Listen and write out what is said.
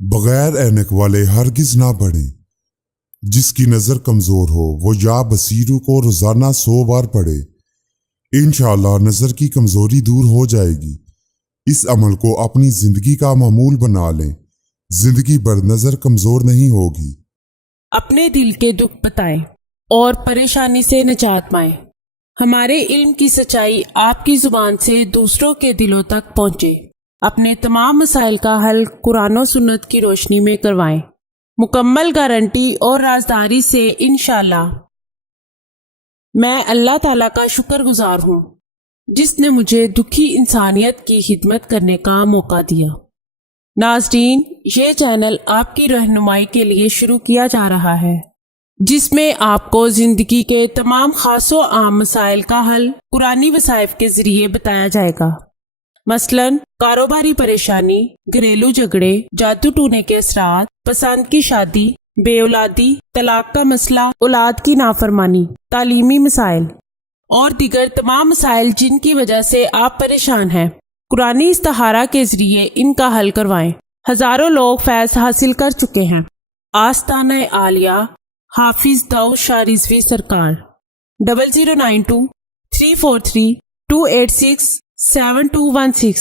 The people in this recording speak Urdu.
بغیر اینک والے ہرگز نہ پڑھیں۔ جس کی نظر کمزور ہو وہ یا بصیرو کو روزانہ 100 بار پڑھے۔ انشاءاللہ نظر کی کمزوری دور ہو جائے گی۔ اس عمل کو اپنی زندگی کا معمول بنا لیں۔ زندگی بھر نظر کمزور نہیں ہوگی۔ اپنے دل کے دکھ بتائیں اور پریشانی سے نجات پائیں۔ ہمارے علم کی سچائی آپ کی زبان سے دوسروں کے دلوں تک پہنچے۔ اپنے تمام مسائل کا حل قرآن و سنت کی روشنی میں کروائیں، مکمل گارنٹی اور رازداری سے انشاءاللہ۔ میں اللہ تعالیٰ کا شکر گزار ہوں جس نے مجھے دکھی انسانیت کی خدمت کرنے کا موقع دیا۔ ناظرین، یہ چینل آپ کی رہنمائی کے لیے شروع کیا جا رہا ہے، جس میں آپ کو زندگی کے تمام خاص و عام مسائل کا حل قرآنی وظائف کے ذریعے بتایا جائے گا۔ مثلاً کاروباری پریشانی، گھریلو جھگڑے، جادو ٹونے کے اثرات، پسند کی شادی، بے اولادی، طلاق کا مسئلہ، اولاد کی نافرمانی، تعلیمی مسائل اور دیگر تمام مسائل جن کی وجہ سے آپ پریشان ہیں، قرآنی استخارہ کے ذریعے ان کا حل کروائیں۔ ہزاروں لوگ فیض حاصل کر چکے ہیں۔ آستانہ عالیہ حافظ داؤد شاہ رضوی سرکار 0092 343 286 7216